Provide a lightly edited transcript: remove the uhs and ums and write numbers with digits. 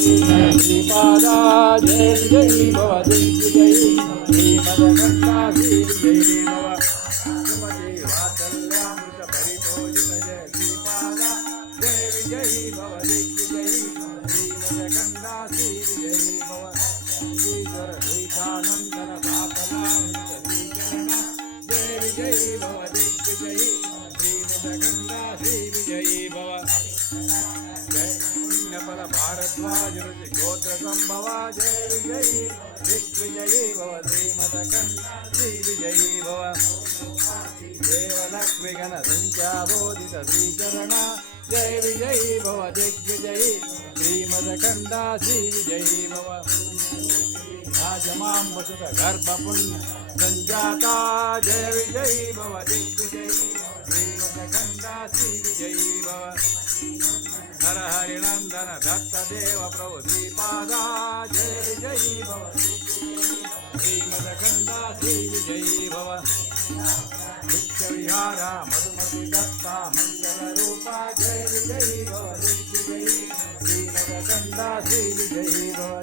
श्रीपादा जय विजयी भव दिग्विजयी श्रीमदकंठा श्री विजयी भव सुमति वात्सल्यामृत परितोषित जय श्रीपादा जय विजयी भव दिग्विजयी श्रीमदकंठा श्री विजयी भव श्रीधर द्वैतानंदन बापलानित श्रीचरण जय विजयी भव दिग्विजयी श्रीमदकंठा श्री विजयी भव पुण्यफल भारद्वाज ऋषि गोत्र संभवा जय विजयी दिग्विजयी भव श्रीमदकंठा श्री विजयी भव देवलक्ष्मी गण संख्याबोधित श्रीचरण जय विजयी भव दिग्विजयी श्रीमदकंठा श्री विजयी भव राजमां वसुत गर्भपुण्य संजाता जय विजयी भव दिग्विजयी श्रीमदकंठा श्री विजयी भव हर हरिनंदन दत्त देव प्रभु श्रीपादा जय विजयी भव श्रीमदकंठा श्री विजयी भव नित्य विहारा मधुमति दत्ता मंगल रूपा जय विजयी भव दिग्विजयी श्रीमदकंठा श्री विजयी भव